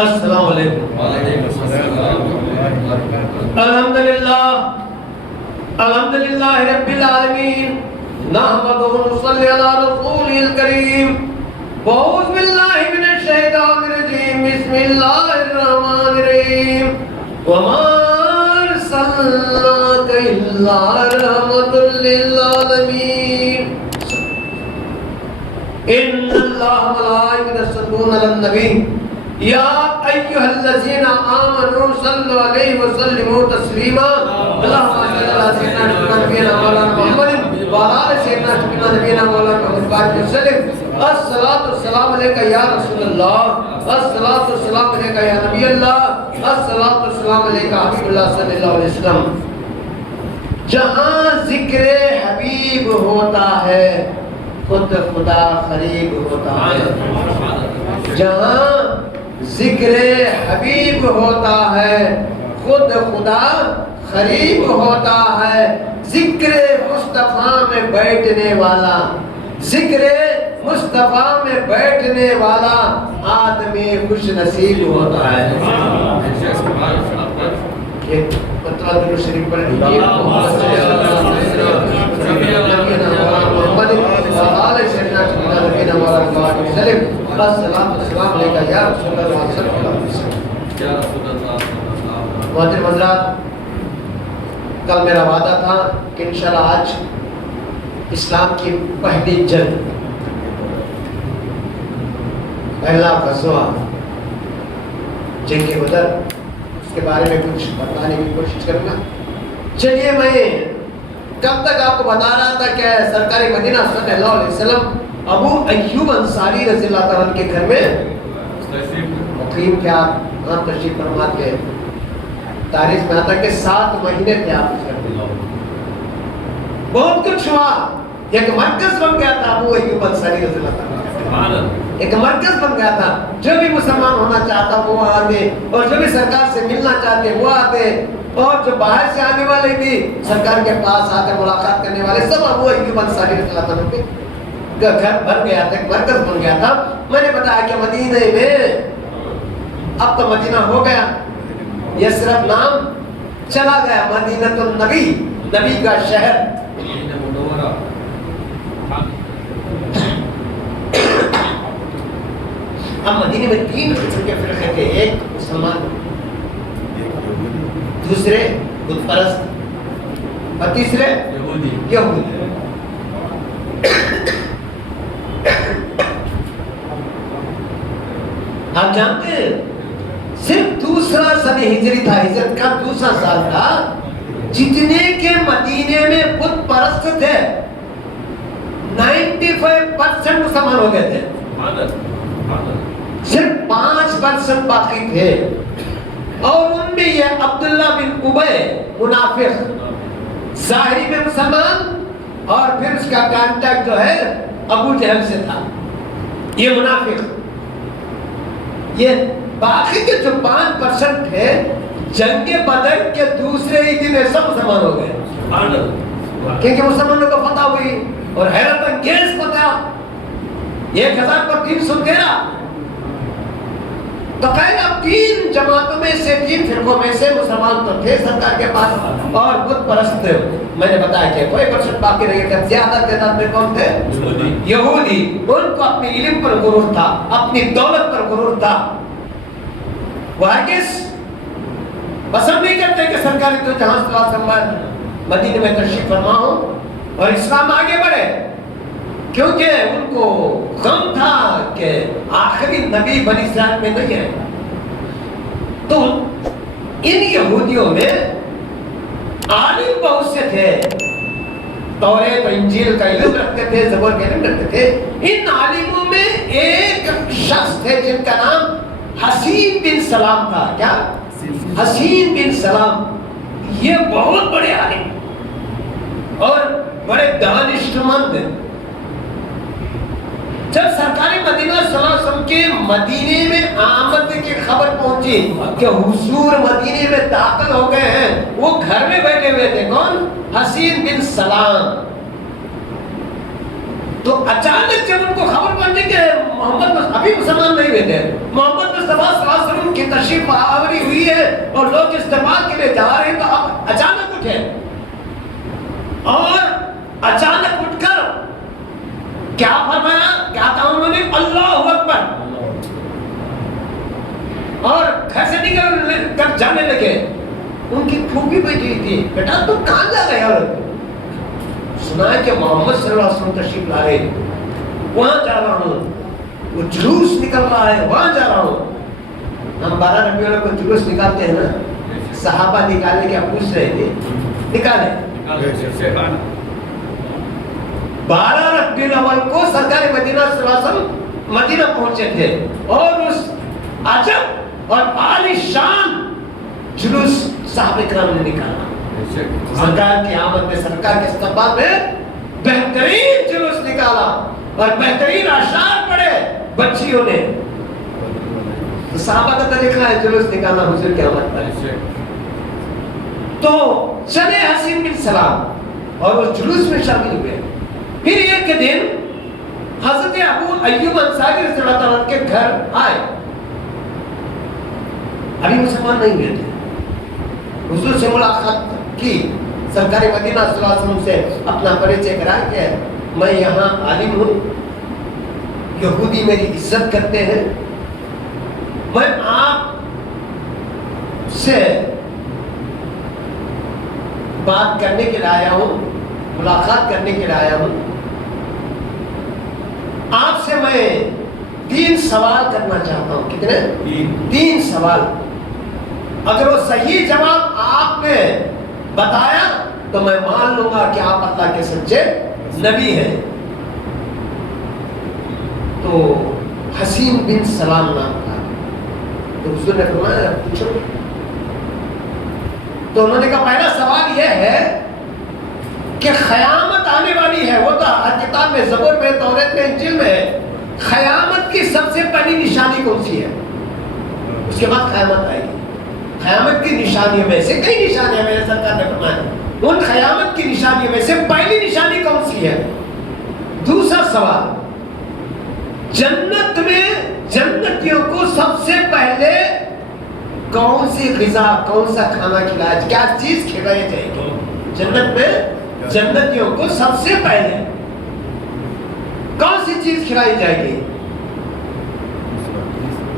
السلام علیکم. الحمدللہ رب العالمین نحمدہ ونصلی علی رسولہ الکریم واعوذ باللہ من الشیطان الرجیم بسم اللہ الرحمن الرحیم وما ارسلناک الا رحمۃ للعالمین ان اللہ ملائکۃ یصلون علی النبی یا ایھا الذین آمنوا صلوا علیہ وسلموا تسلیما اللهم صل علی سیدنا نبینا مولانا محمد وعلى آل سیدنا نبینا مولانا محمد بارک وسلم الصلاۃ والسلام علیک یا رسول اللہ الصلاۃ والسلام علیک یا نبی اللہ الصلاۃ والسلام علیک حبیب اللہ صلی اللہ علیہ وسلم. جہاں ذکر حبیب ہوتا ہے خود خدا قریب ہوتا ہے. جہاں ذکر حبیب ہوتا ہے خود خدا قریب ہوتا ہے. ذکر مصطفیٰ میں بیٹھنے والا ذکر مصطفیٰ میں بیٹھنے والا آدمی خوش نصیب ہوتا ہے. ایک مطلب درود شریف پڑھ لیجیے. محترم حضرات، کل میرا وعدہ تھا کہ انشاءاللہ آج اسلام کی پہلی جنگ، پہلا غزوہ جنگ بدر، اس کے بارے میں کچھ بتانے کی کوشش کروں گا. چلیے، میں کب تک آپ کو بتا رہا تھا کہ سرکار مدینہ صلی اللہ علیہ وسلم ابو ایوب انصاری رضی اللہ تعالیٰ عنہ کے گھر میں مقیم تھے. آپ وہاں تشریف فرما کے تاریخ میں آتا کہ 7 مہینے تھے آپ اس گھر میں. بہت کچھ ہوا. ایک مرکز بن گیا تھا ابو ایوب انصاری رضی اللہ تعالیٰ عنہ. ایک مرکز بن گیا تھا. جو بھی مسلمان ہونا چاہتا وہ آتے، اور جو بھی سرکار سے ملنا چاہتے وہ آتے، اور جو باہر سے آنے والے بھی سرکار کے پاس آ کر ملاقات کرنے والے سب ابو ایوب انصاری رضی اللہ عنہ کے گھر بن گیا تھا، ایک مرکز بن گیا تھا. میں نے بتایا کہ مدینہ میں اب تو مدینہ ہو گیا، یہ صرف نام چلا گیا. مدینہ النبی، نبی کا شہر. اب مدینہ میں 3 قسم کے فرقے تھے. ایک مسلمان، دوسرے بت پرست، اور تیسرے یہودی. آپ جانتے ہیں صرف دوسرا سن ہجری تھا، ہجرت کا دوسرا سال تھا، جتنے کے مدینے میں بت پرست تھے 95% مسلمان ہو گئے تھے. صرف 5% باقی تھے، اور ان میں یہ عبداللہ بن ابی منافق ظاہری میں مسلمان، اور پھر اس کا کانٹیکٹ جو ہے ابو جہل سے تھا، یہ منافق. یہ باقی کے جو 5% تھے جنگ بدر کے دوسرے ہی دن سب مسلمان ہو گئے، کیونکہ مسلمانوں کو فتح ہوئی. اور حیرت انگیز فتح، 1000 پر 313. تو خیر، اب 3 جماعتوں میں سے 3 فرقوں میں سے مسلمان تو تھے سرکار کے پاس، اور بت پرست تھے. میں نے بتایا کہ کوئی پرسنٹ باقی رہے گا. زیادہ تعداد میں کون تھے؟ یہودی. ان کو اپنے علم پر غرور تھا، اپنی دولت پر غرور تھا. وہ ہرگز پسند نہیں کرتے کہ سرکار تو جہاں صلی اللہ علیہ وسلم مدینے میں تشریف فرما ہو اور اسلام آگے بڑھے، کیونکہ ان کو غم تھا کہ آخری نبی بنی اسرائیل میں نہیں ہے. تو ان یہودیوں میں عالم بہت سے تھے، توریت اور انجیل کا علم رکھتے تھے، زبور کا علم رکھتے تھے. ان عالموں میں ایک شخص تھے جن کا نام حسین بن سلام تھا. کیا؟ حسین بن سلام. یہ بہت بڑے عالم اور بڑے دانشمند. جب سرکار مدینہ صلی اللہ علیہ وسلم کے مدینے میں آمد کی خبر پہنچی کہ حضور مدینے میں داخل ہو گئے ہیں، وہ گھر میں بیٹھے ہوئے تھے. کون؟ حسین بن سلام. تو اچانک جب ان کو خبر بنی کہ محمد ابھی مسلمان نہیں ہوئے تھے، محمد مصطفیٰ صلی اللہ علیہ وسلم کی تشریف آوری ہوئی ہے اور لوگ استعمال کے لیے جا رہے ہیں، تو اب اچانک اٹھے اور اچانک اٹھ کر کیا فرمایا، کیا کہا انہوں نے؟ اللہ اکبر، اور گھر سے نکل کر جانے لگے۔ ان کی پھوپھی بیٹھی تھی، بیٹا تم کہاں جا رہے ہو؟ سنا ہے کہ محمد صلی اللہ علیہ وسلم تشریف لا رہے، وہاں جا رہا ہوں، وہ جلوس نکل رہا ہے، وہاں جا رہا ہوں۔ ہم 12 ربیع الاول کو جلوس نکالتے ہیں نا، صحابہ نکالنے کیا پوچھ رہے تھے؟ نکالے 12 ربیع الاول کو سرکار مدینہ صلی اللہ علیہ وسلم مدینہ پہنچے تھے، اور اس عجب اور عالی شان جلوس صحابہ کرام نے نکالا۔ سرکار کی آمد میں، سرکار کے استقبال میں بہترین جلوس نکالا اور بہترین اشعار پڑھے بچیوں نے۔ تو صحابہ کا طریقہ ہے جلوس نکالنا حضور کی آمد پر۔ تو چلے حسین بن سلام اور اس جلوس میں شامل ہوئے۔ پھر ایک دن حضرت ابو ایوب انصاری رضی اللہ عنہ کے گھر آئے، ابھی مسلمان نہیں ہوئے تھے، حضور سے ملاقات کی، سرکار مدینہ صلی اللہ علیہ وسلم سے اپنا پریچے کرا کہ میں یہاں عالم ہوں، یہودی میری عزت کرتے ہیں، میں آپ سے بات کرنے کے لیے آیا ہوں، ملاقات کرنے کے لیے آیا ہوں، آپ سے میں 3 سوال کرنا چاہتا ہوں۔ کتنے؟ 3 سوال۔ اگر وہ صحیح جواب آپ نے بتایا تو میں مان لوں گا کہ آپ اللہ کے سچے نبی ہیں۔ تو حسین بن سلام نام تھا، تو حضور نے فرمایا پوچھو۔ تو انہوں نے کہا پہلا سوال یہ ہے کہ قیامت آنے والی ہے، وہ تو ہر کتاب میں، زبور میں، توریت میں، انجیل میں ہے، قیامت کی سب سے پہلی نشانی کون سی ہے؟ اس کے بعد قیامت آئے گی۔ قیامت کی نشانیوں میں سے کئی نشانیاں میرے سرکار نے فرمایا، ان قیامت کی نشانیوں میں سے پہلی نشانی کون سی ہے؟ دوسرا سوال، جنت میں جنتیوں کو سب سے پہلے کون سی غذا، کون سا کھانا کھلایا، کیا چیز کھلائی جائے گی جنت میں؟ جنتیوں کو سب سے پہلے کون سی چیز کھلائی جائے گی؟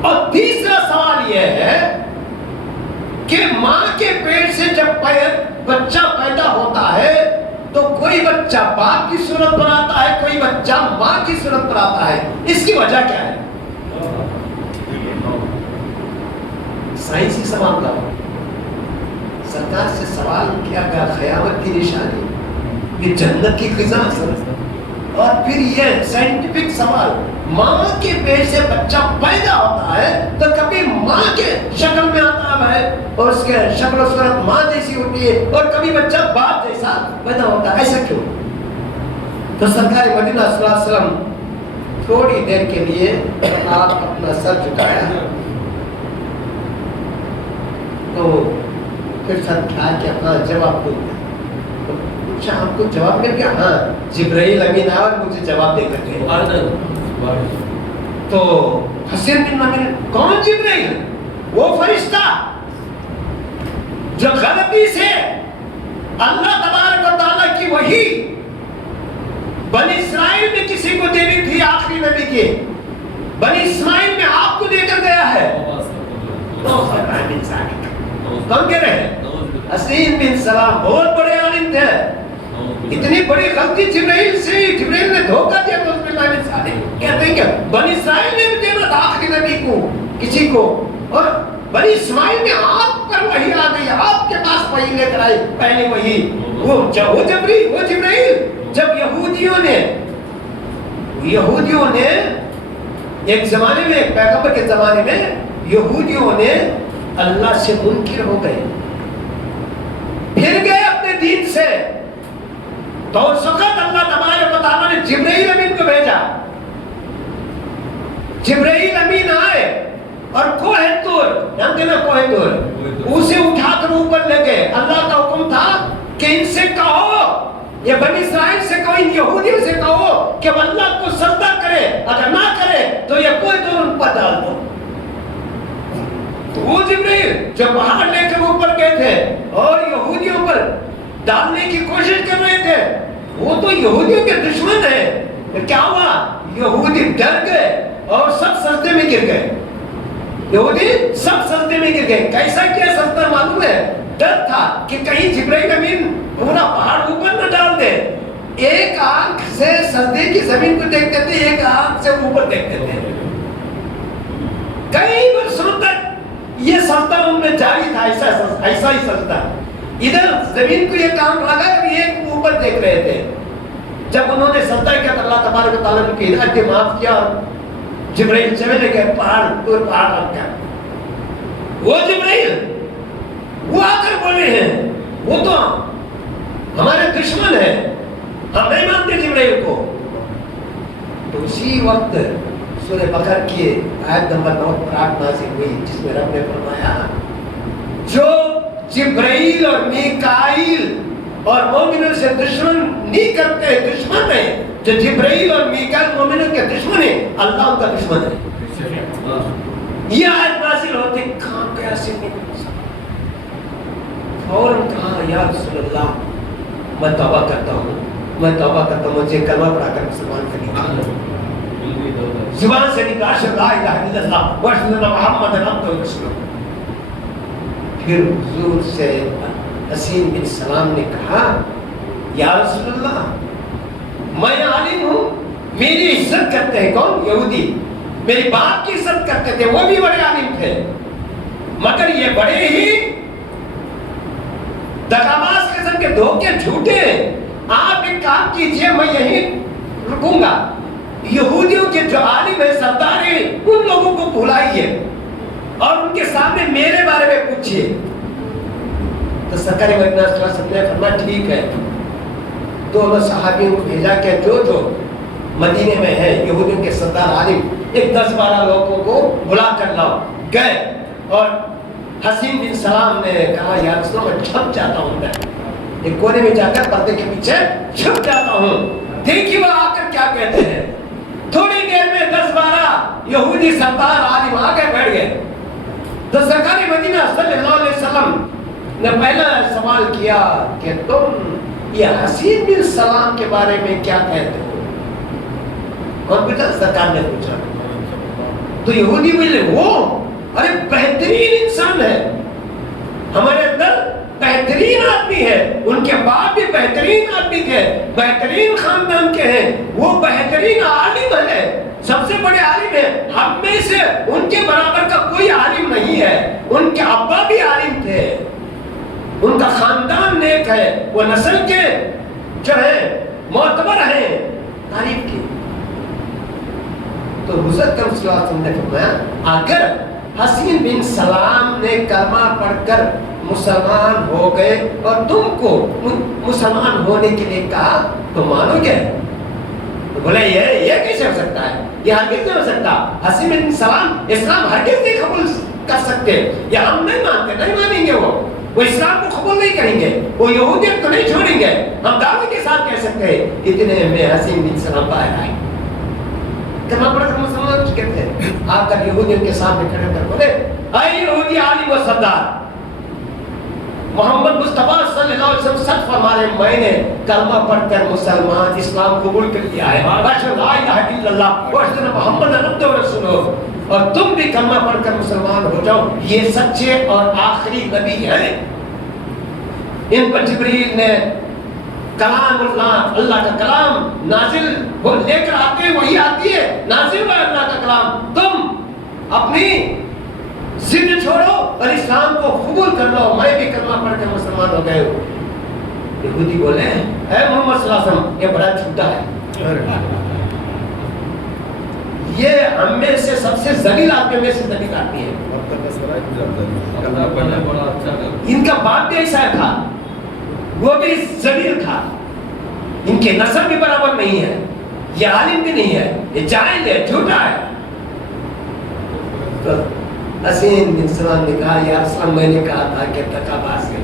اور تیسرا سوال یہ ہے کہ ماں کے پیٹ سے جب بچہ پیدا ہوتا ہے تو کوئی بچہ باپ کی صورت پر آتا ہے، کوئی بچہ ماں کی صورت پر آتا ہے، اس کی وجہ کیا ہے؟ سائنسی سوال کا سرکار سے سوال کیا گیا، قیامت کی نشانی، یہ جنت کی غذا، اور پھر یہ سائنٹیفک سوال، ماں کے پیٹ سے بچہ پیدا ہوتا ہے تو کبھی ماں کے شکل میں آتا ہے اور اس کے شکل و صورت ماں جیسی ہوتی ہے، اور کبھی بچہ باپ جیسا پیدا ہوتا ہے، ایسا کیوں؟ تو سرکار مدینہ صلی اللہ علیہ وسلم تھوڑی دیر کے لیے آپ اپنا سر جھکایا، تو پھر سر اٹھا کے اپنا جواب دو۔ اچھا آپ کو جواب مل گیا؟ ہاں، جبرائیل امین آیا اور مجھے جواب دے کر گئے۔ تو حسین بن امین، کون جبرائیل؟ وہ فرشتہ جو غلطی سے اللہ تبارک و تعالیٰ کی وحی بنی اسرائیل میں کسی کو دینی تھی، آخری نبی کی، بنی اسرائیل میں آپ کو دے کر گیا ہے۔ کون کہہ رہے ہیں؟ حسین بن سلام بہت بڑے عالم تھے، اتنی بڑی غلطی جبرائیل سے، جبرائیل نے دھوکہ دیا تو اس میں کہتے ہیں کہ بنی اسرائیل میں بھی دینا تھا آخری نبی کو کسی کو، اور بنی اسماعیل میں آپ پر وحی آ گئی، آپ کے پاس وحی لے کر آئی پہلی وحی، وہ جبرائیل۔ جب یہودیوں نے ایک زمانے میں، ایک پیغمبر کے زمانے میں یہودیوں نے اللہ سے منکر ہو گئے، پھر گئے اپنے دین سے، تو اس وقت اللہ تبارک و تعالیٰ نے جبرائیل امین کو بھیجا۔ جبرائیل امین آئے اور کوہ طور، جانتے نا کوہ طور، اسے اٹھا کر اوپر لے گئے۔ اللہ کا حکم تھا کہ ان سے کہو یہ بنی اسرائیل سے کہو، ان یہودیوں سے کہو کہ وہ اللہ کو سجدہ کرے، اگر نہ کرے تو یہ کوئی دور ان پر ڈال دو۔ تو وہ جبریل جو پہاڑ لے کر اوپر گئے تھے اور یہودیوں پر ڈالنے کی کوشش کر رہے تھے، وہ تو یہودیوں کے دشمن ہیں۔ کیا ہوا؟ یہودی ڈر گئے اور سب سجدے میں گر گئے۔ یہودی سب سجدے میں گر گئے۔ کیسا کیا سجدہ معلوم ہے؟ ڈر تھا کہ کہیں جبرائیل امین پورا پہاڑ اوپر نہ ڈال دے۔ ایک آنکھ سے سجدے کی زمین کو دیکھتے تھے، ایک آنکھ سے اوپر دیکھتے تھے۔ کئی برسوں تک یہ سجدہ ان میں جاری تھا، ایسا ہی سجدہ۔ ادھر زمین کو یہ کام لگا اور یہ اوپر دیکھ رہے تھے۔ جب انہوں نے سجدہ کیا تو اللہ تبارک و تعالیٰ نے کی ہدایت کے معاف کیا اور جبرائیل چلے گئے پہاڑ پر، پہاڑ رکھ کر۔ وہ جبرائیل وہ آ کر بولے ہیں، وہ تو ہمارے دشمن ہیں، ہم نہیں مانتے جبرائیل کو۔ تو اسی وقت سورہ بقرہ کی آیت نمبر 9 پر آیت نازل ہوئی جس میں رب نے فرمایا جو جبرائیل اور میکائیل اور مومنوں سے دشمن نہیں کرتے، دشمن ہیں، جو جبرائیل اور میکائیل مومنوں کے دشمن ہیں، اللہ ان کا دشمن ہے۔ یہ آیت نازل ہوتے کہاں کیسے فوراً کہا یا رسول اللہ میں توبہ کرتا ہوں، میں توبہ کرتا ہوں، مجھے کلمہ پڑھا کر مسلمان کر دیا۔ زبان سے نکلا اشہد لا الہ الا اللہ واشہد ان محمد عبدہ ورسولہ۔ پھر حضور سے حسین بن سلام نے کہا یا رسول اللہ میں عالم ہوں، میری عزت کرتے ہیں کون؟ یہودی میری باپ کی عزت کرتے تھے، وہ بھی بڑے عالم تھے، مگر یہ بڑے ہی دغاباز قسم کے دھوکے جھوٹے ہیں۔ آپ ایک کام کیجئے، میں یہیں رکوں گا، یہودیوں کے جو عالم ہیں، سردار ہیں، ان لوگوں کو بلائیے اور ان کے سامنے میرے بارے میں پوچھئے۔ تو سرکار مدینہ صلی اللہ علیہ وسلم نے فرمایا ٹھیک ہے۔ دونوں صحابیوں کو بھیجا کہ جو مدینے میں ہیں یہودیوں کے سردار عالم، ایک 10-12 لوگوں کو بلا کر لاؤ۔ گئے اور حسین بن سلام نے کہا یا رسول اللہ میں چھپ جاتا ہوں، میں ایک کونے میں جا کر پردے کے پیچھے چھپ جاتا ہوں، دیکھیے وہ آ کر کیا کہتے ہیں۔ تھوڑی دیر میں 10-12 یہودی سردار عالم آ کے بیٹھ گئے۔ تو سرکار مدینہ صلی اللہ علیہ وسلم نے پہلا سوال کیا کہ تم یہ حسین بن سلام کے بارے میں کیا کہتے ہو؟ کون پوچھا؟ سرکار نے پوچھا۔ تو یہودی بولے وہ ارے بہترین انسان ہے، ہمارے اندر بہترین آدمی ہے، ان کے باپ بھی بہترین آدمی تھے، بہترین خاندان کے ہیں، وہ بہترین عالم ہے، سب سے بڑے عالم ہیں، ہم میں سے ان کے برابر کا کوئی عالم نہیں ہے، ان کے ابا بھی عالم تھے، ان کا خاندان نیک ہے، وہ نسل کے جو ہے معتبر ہیں، تعریف کی۔ تو حضرت اکرم صلی اللہ علیہ وسلم نے فرمایا اگر حسین بن سلام نے کلمہ پڑھ کر مسلمان ہو گئے اور تم کو مسلمان ہونے کے لیے کہا تو مانو گے؟ تو بولے یہ کیسے ہو سکتا ہے؟ یہ ہرگز نہیں ہو سکتا، حسین بن سلام اسلام ہرگز نہیں قبول کر سکتے، یا ہم نہیں مانتے، نہیں مانیں گے، وہ اسلام کو قبول نہیں کریں گے، وہ یہودیت کو نہیں چھوڑیں گے، ہم دعوے کے ساتھ کہہ سکتے ہیں۔ اتنے میں حسین بن سلام باہر آئے، کلمہ پڑھ کر مسلمان ہو چکے تھے، آ کر یہودیوں کے سامنے کھڑے کر بولے اے یہودی عالم و سردار، محمد مصطفیٰ صلی اللہ علیہ وسلم سچ فرما رہے، میں نے کلمہ پڑھ کر مسلمان اسلام قبول کر لیا ہے، اشہد لا الہ الا اللہ واشہد ان محمد عبدہ ورسولہ، اور تم بھی کلمہ پڑھ کر مسلمان ہو جاؤ، یہ سچے اور آخری نبی ہیں۔ ان پر جبریل نے کلام اللہ، اللہ کا کلام نازل وہ لے کر آتے ہیں، وہی آتی ہے، نازل ہے اللہ کا کلام، تم اپنی ضد چھوڑو اور اسلام کو قبول کر لو، میں بھی کلمہ پڑھ کے مسلمان ہو گئے ہوں۔ یہودی بولے اے محمد صلی اللہ علیہ وسلم یہ بڑا جھوٹا ہے، یہ ہم میں سے سب سے ذلیل آدمی میں سے ذلیل آدمی ہے، ان کا باپ بھی ایسا تھا، وہ بھی ذلیل تھا، ان کے نسب بھی برابر نہیں ہے، یہ عالم بھی نہیں ہے، یہ جاہل ہے، جھوٹا ہے۔ تو حسین بن سلام نے کہا یا رسول اللہ میں نے کہا تھا کہ دغاباز ہے،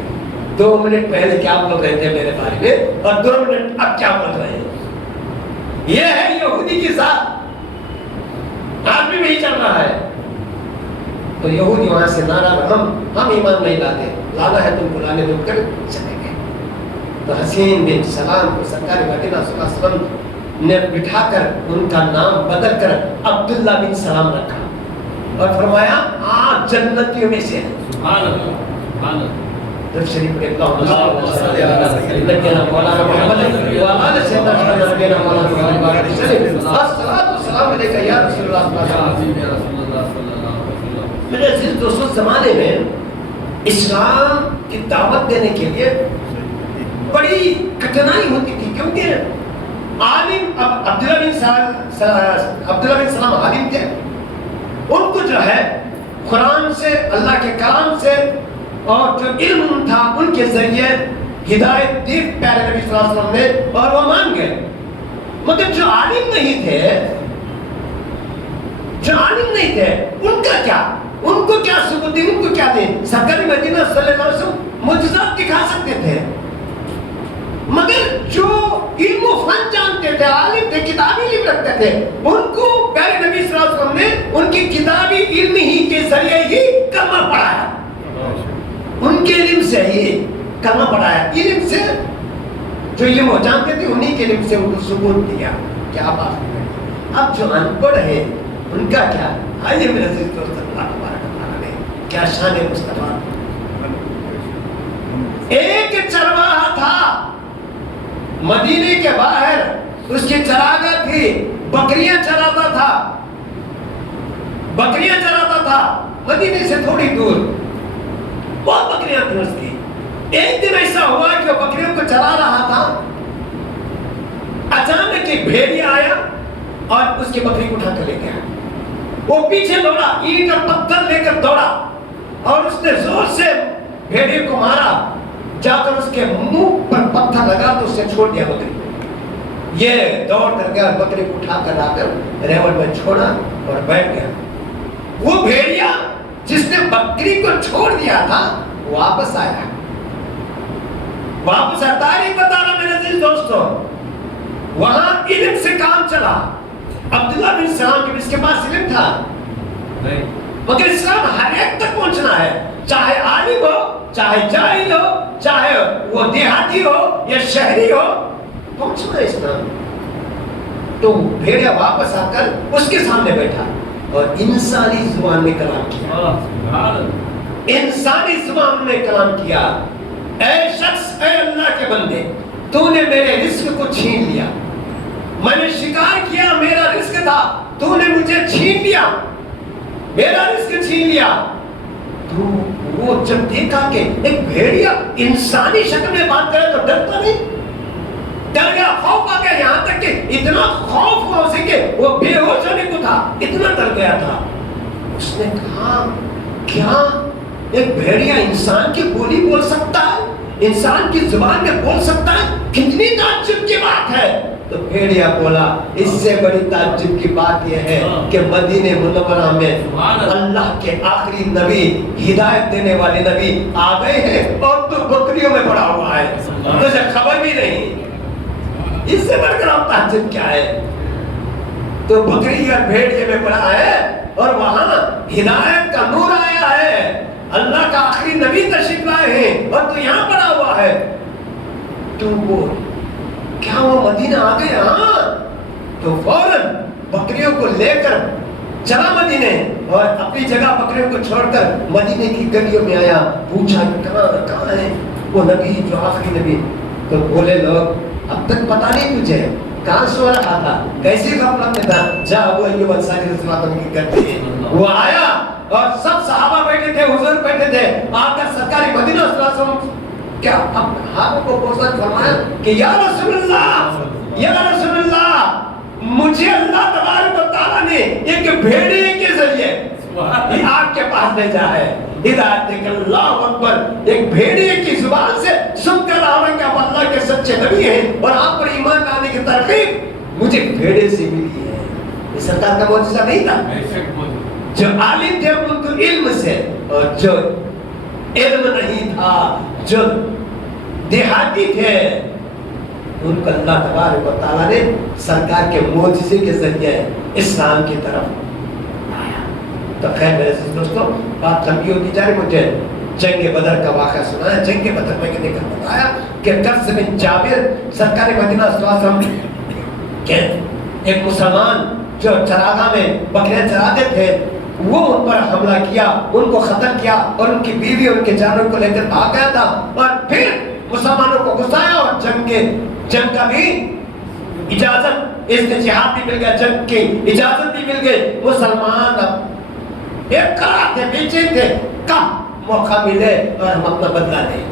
2 منٹ پہلے کیا بول رہے تھے میرے بارے میں اور 2 منٹ اب کیا بول رہے ہیں. یہ ہے یہودی کی ذات، آج بھی وہی چل رہا ہے. تو یہودی وہاں سے ناراض، ہم ایمان نہیں لاتے، لانا ہے تم کو لانے دو کر چلے گئے. تو حسین بن سلام کو سرکار مدینہ صلی اللہ علیہ وسلم نے بٹھا کر ان کا نام بدل کر عبداللہ بن سلام رکھا اور فرمایا آج جنتیوں میں سے. سبحان اللہ، سبحان اللہ. درود شریف پڑھیں. اللهم صل على سيدنا مولانا محمد وعلى سيدنا نبينا مولانا محمد وسلم. الصلاۃ والسلام علیک یا رسول اللہ. میرے عزیز دوستو، زمانے میں اسلام کی دعوت دینے کے لیے بڑی کٹھنائی ہوتی تھی، کیونکہ عالم عبداللہ بن سلام عالم تھے. ان کو جو ہے قرآن سے، اللہ کے کلام سے اور جو علم تھا ان کے ذریعے ہدایت دی پیارے نبی صلی اللہ علیہ وسلم نے، اور وہ مان گئے. مگر جو عالم نہیں تھے، ان کا کیا، ان کو کیا ثبوت دی، ان کو کیا دیں؟ سرکار مدینہ صلی اللہ علیہ وسلم معجزات دکھا سکتے تھے، مگر جو علم و فن جانتے تھے، عالم تھے، کتابی علم رکھتے تھے، ان کو پیارے نبی صلی اللہ علیہ وسلم نے ان کی کتابی علم ہی کے ذریعے ہی کلمہ پڑھایا. ان کے علم سے ہی کلمہ پڑھایا. علم سے جو علم وہ جانتے تھے انہی کے علم سے ان کو ثبوت دیا. کیا بات ہے. اب جو ان پڑھ ہیں ان کا کیا؟ آئیے میرے عزیز دوست، اللہ تبارک و تعالیٰ نے کیا شان مصطفیٰ. ایک چرواہا تھا مدینے کے باہر، اس کی چراگاہ تھی، بکریاں چراتا تھا مدینے سے تھوڑی دور. بہت بکریاں تھیں اس کی. ایک دن ایسا ہوا کہ وہ بکریوں کو چرا رہا تھا، اچانک ایک بھیڑیا آیا اور اس کی بکری کو اٹھا کر لے گیا. وہ پیچھے دوڑا، اینٹ اور پتھر لے کر دوڑا اور اس نے زور سے بھیڑیے کو مارا. جا کر اس کے منہ پر پتھر لگا تو اس سے چھوڑ دیا بکری. یہ دوڑ کر گیا، بکری کو اٹھا کر لا کر ریوڑ میں چھوڑا اور بیٹھ گیا. وہ بھیڑیا جس نے بکری کو چھوڑ دیا تھا واپس آیا. تاریخ بتا رہا میرے عزیز دوستوں، وہاں علم سے کام چلا. عبداللہ بن سلام کے اس کے پاس علم تھا، مگر اسلام ہر ایک تک پہنچنا ہے، چاہے عالم ہو، چاہے جاہل ہو، چاہے وہ دیہاتی ہو یا شہری ہو، پہنچنا ہے اسلام. تو بھیڑیا واپس آ کر اس کے سامنے بیٹھا اور انسانی زبان میں کلام کیا. انسانی زبان میں کلام کیا. اے شخص، اے اللہ کے بندے، تو نے میرے رزق کو چھین لیا. میں نے شکار کیا، میرا رزق تھا، تو نے مجھے چھین لیا، میرا رزق چھین لیا. تو وہ جب دیکھا کہ ایک بھیڑیا انسانی شکل میں بات کرے تو ڈرتا نہیں، ڈر گیا، خوف آ گیا. یہاں تک کہ اتنا خوف ہوا اسے کہ وہ بے ہوش ہونے کو تھا، اتنا ڈر گیا تھا. اس نے کہا کیا ایک بھیڑیا انسان کی بولی بول سکتا ہے، انسان کی زبان میں بول سکتا ہے؟ کتنی تعجب کی بات ہے. تو بھیڑیا بولا اس سے بڑی تعجب کی بات یہ ہے کہ مدینہ منورہ میں اللہ کے آخری نبی، ہدایت دینے والے نبی آ گئے ہیں اور تو بکریوں میں پڑا ہوا ہے، تجھے خبر بھی نہیں. اس سے بڑھ کر اب تعجب کیا ہے. تو بکری اور بھیڑیے میں پڑا ہے اور وہاں ہدایت کا نور آیا ہے، اللہ کا آخری نبی تشریف لائے ہیں اور تو یہاں پڑا ہوا ہے. تو وہ کیا وہ مدینہ آ گئے؟ ہاں. تو فوراً بکریوں کو لے کر چلا مدینے اور اپنی جگہ بکریوں کو چھوڑ کر مدینے کی گلیوں میں آیا. پوچھا کہاں ہے وہ نبی جو آخری نبی؟ تو بولے لوگ اب تک پتا نہیں تجھے، کہاں سو رہا تھا، کیسے غفلت میں تھا، جا ابو ایوب انصاری رضی اللہ عنہ کی کرتے. وہ آیا اور سب صحابہ بیٹھے تھے، حضور بیٹھے تھے. آ کر سرکار مدینہ صلی اللہ علیہ وسلم کیا ہاتھوں کو پوچھا، فرمایا کہ یا رسول اللہ، مجھے اللہ تبارک و تعالیٰ نے ایک بھیڑیے کے ذریعے آپ کے پاس بھیجا ہے. ہدایت دے کر، اللہ اکبر، ایک بھیڑیے کی زبان سے سن کر آ رہا کہ آپ اللہ کے سچے نبی ہیں اور آپ پر ایمان لانے کی ترغیب مجھے بھیڑے سے ملی ہے. یہ سرکار کا معجزہ نہیں تھا. جو عالم تھے ان کو علم سے، اور جو علم نہیں تھا، جو دیہاتی تھے، ان کو اللہ تبارک و تعالیٰ نے سرکار کے معجزے کے ذریعے اسلام کی طرف آیا۔ تو خیر میرے دوستوں، بات لمبی ہوتی جا رہی، مجھے جنگ بدر کا واقعہ سنا ہے۔ جنگ بدر میں نے بتایا کہ قرظ بن جابر سرکار مدینہ صلی اللہ علیہ وسلم کے ایک مسلمان جو چراغاں میں بکریاں چراتے تھے، وہ ان پر حملہ کیا، ان کو قتل کیا، اور ان کی بیوی ان کے جانور کو لے کر بھاگ گیا تھا، اور پھر مسلمانوں کو غصایا اور جنگ کا بھی اجازت، اس نے جہاد بھی مل گیا، جنگ کی اجازت بھی مل گئی۔ مسلمان اب ایک قرار تھے، پیچھے تھے، کب موقع ملے اور ہم اپنا بدلہ لیں،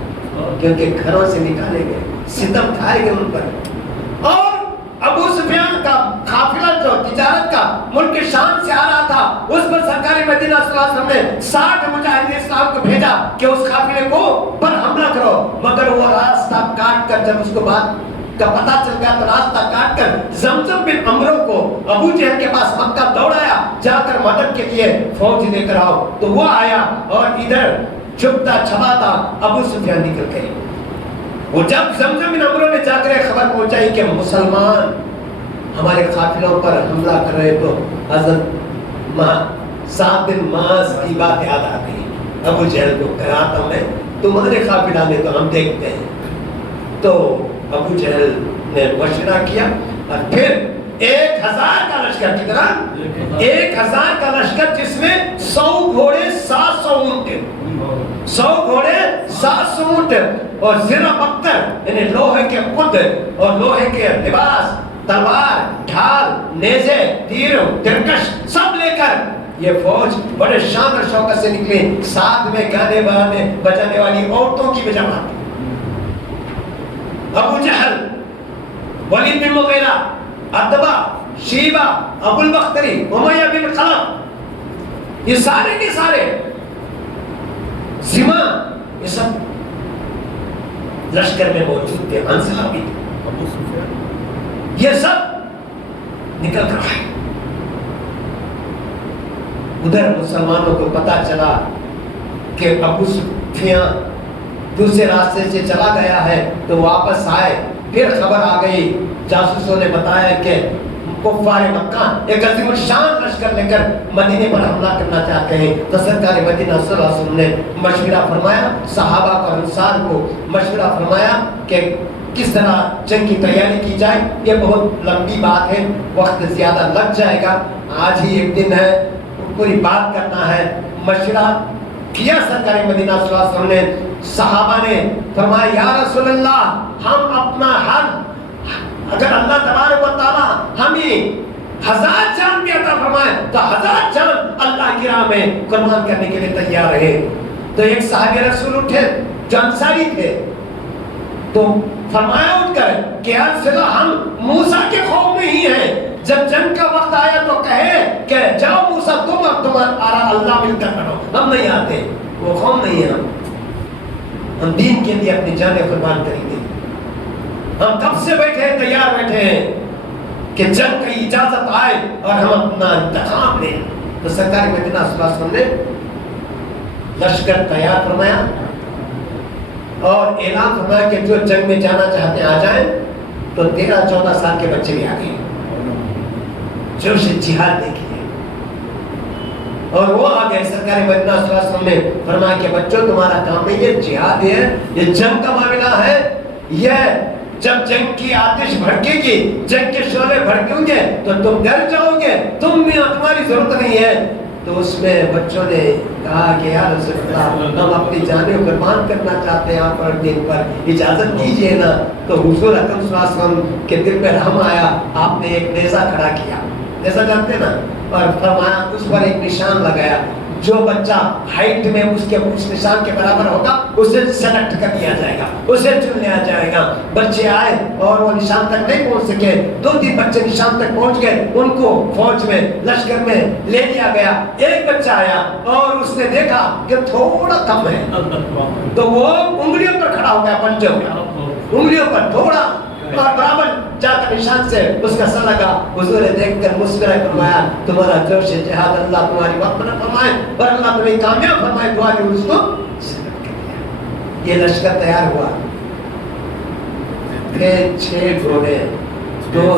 کیونکہ گھروں سے نکالے گئے، ستم کھائے گئے ان پر۔ اور ابو سفیان کا قافلہ جو تجارت کا ملک شام سے آ رہا تھا، اس پر سرکار مدینہ صلی اللہ علیہ وسلم نے 60 مجاہدین اسلام کو بھیجا کہ اس قافلے کو پر حملہ کرو، مگر وہ راستہ کاٹ کر، جب اس کو بات کا پتہ چل گیا تو راستہ کاٹ کر زمزم بن عمرو کو ابو جہل کے پاس مکہ دوڑایا، جا کر مدد کے لیے فوج لے کر آؤ۔ تو وہ آیا اور ادھر چھپتا چھپاتا ابو سفیان نکل گئے۔ وہ جب زمزم بن عمرو نے جا کر خبر پہنچائی کہ مسلمان ہمارے قافلوں پر حملہ کر رہے، تو حضرت سعد بن معاذ کی بات یاد آ گئی۔ ابو جہل کو کہا میں تمہارے قافلہ نے تو ہم دیکھتے ہیں۔ تو ابو جہل نے مشورہ کیا اور پھر 1000 کا لشکر، کتنا؟ 1000 کا لشکر، جس میں 100 گھوڑے 700 اونٹ، 100 گھوڑے 700 اونٹ، اور زرہ بختر یعنی لوہے کے خود اور لوہے کے لباس، تلوار، ڈھال، نیزے، تیر، ترکش سب لے کر یہ فوج بڑے شان اور شوکت سے نکلی، ساتھ میں گانے بجانے والی عورتوں کی بھی جماعت۔ ابو جہل، ولید بن مغیرہ، عتبہ، شیبہ، ابو البختری، امیہ بن خلف، یہ سارے کے سارے زما، یہ سب لشکر میں موجود تھے، حنظلہ بھی تھے، یہ سب نکل کر آئے۔ ادھر مسلمانوں کو پتا چلا کہ ابو سفیان دوسرے راستے سے چلا گیا ہے، تو واپس آئے۔ پھر خبر آ گئی، جاسوسوں نے بتایا کہ کفار مکہ ایک عظیم الشان لشکر لے کر مدینے پر حملہ کرنا چاہتے ہیں۔ تو سرکار مدینہ صلی اللہ علیہ وسلم نے مشورہ فرمایا، صحابہ اور انصار کو مشورہ فرمایا کہ کس طرح جنگ کی تیاری کی جائے۔ یہ بہت لمبی بات ہے، وقت زیادہ لگ جائے گا، آج ہی ایک دن ہے، پوری بات کرنا ہے۔ مشورہ کیا سرکار مدینہ صلی اللہ علیہ وسلم نے، صحابہ نے فرمایا یا رسول اللہ، ہم اپنا حل، اگر اللہ تبارک و تعالی ہمیں 1000 جان بھی عطا فرمائے تو 1000 جان اللہ کی راہ میں قربان کرنے کے لیے تیار رہے۔ تو ایک صحابی رسول اٹھے جو انصاری تھے، تو فرمایا اٹھ کر کہ یا رسول اللہ، ہم موسیٰ کے قوم میں ہی ہیں، جب جنگ کا وقت آیا تو کہے کہ جاؤ موسیٰ تم اور تمہارا اللہ مل کر کرو، ہم نہیں آتے، وہ قوم نہیں ہے، ہم دین کے لیے اپنی جانیں قربان کریں گے۔ ہم کب سے بیٹھے ہیں، تیار بیٹھے ہیں کہ جنگ کی اجازت آئے اور ہم اپنا انتخاب لیں۔ تو سرکار مدینہ صلی اللہ علیہ وسلم نے لشکر تیار فرمایا اور اعلان فرمایا کہ جو جنگ میں جانا چاہتے ہیں آ جائیں۔ تو 13-14 سال کے بچے بھی آ گئے، جوش جہاد دیکھیے، اور وہ آ گئے۔ سرکار مدینہ صلی اللہ علیہ وسلم نے فرمایا کہ بچوں تمہارا کام ہے، یہ جہاد ہے، یہ جنگ کا معاملہ ہے، یہ جب جنگ کی آتش بھڑکے گی، جنگ کے شعلے بھڑکیں گے تو تم ڈر جاؤ گے، تمہاری ضرورت نہیں ہے۔ تو اس میں بچوں نے کہا کہ یا رسول اللہ، ہم اپنی جانیں قربان کرنا چاہتے ہیں آپ پر دین پر، اجازت دیجئے نا۔ تو حضور اکرم صلی اللہ علیہ وسلم کے دل پہ رحم آیا، آپ نے ایک نیزہ کھڑا کیا، نیزہ جانتے نا، اور فرمایا اس پر ایک نشان لگایا، جو بچہ ہائٹ میں اس کے اس نشان کے برابر ہوگا اسے سلیکٹ کر دیا جائے گا، اسے چن لیا جائے گا۔ بچے آئے اور وہ نشان تک نہیں پہنچ سکے، 2-3 بچے نشان تک پہنچ گئے، ان کو فوج میں لشکر میں لے لیا گیا۔ ایک بچہ آیا اور اس نے دیکھا کہ تھوڑا کم ہے، تو وہ انگلیوں پر کھڑا ہو گیا، پنجوں پر انگلیوں پر تھوڑا، اور برابر جا کر نشان سے اس کا سر لگا۔ حضور نے دیکھ کر مسکرائے، فرمایا تمہارا جوش جہاد اللہ تمہاری وقت نہ فرمائے اور اللہ تمہیں کامیاب فرمائے۔ دعا کی اس کو یہ لشکر تیار ہوا، پھر 6 گھوڑے 2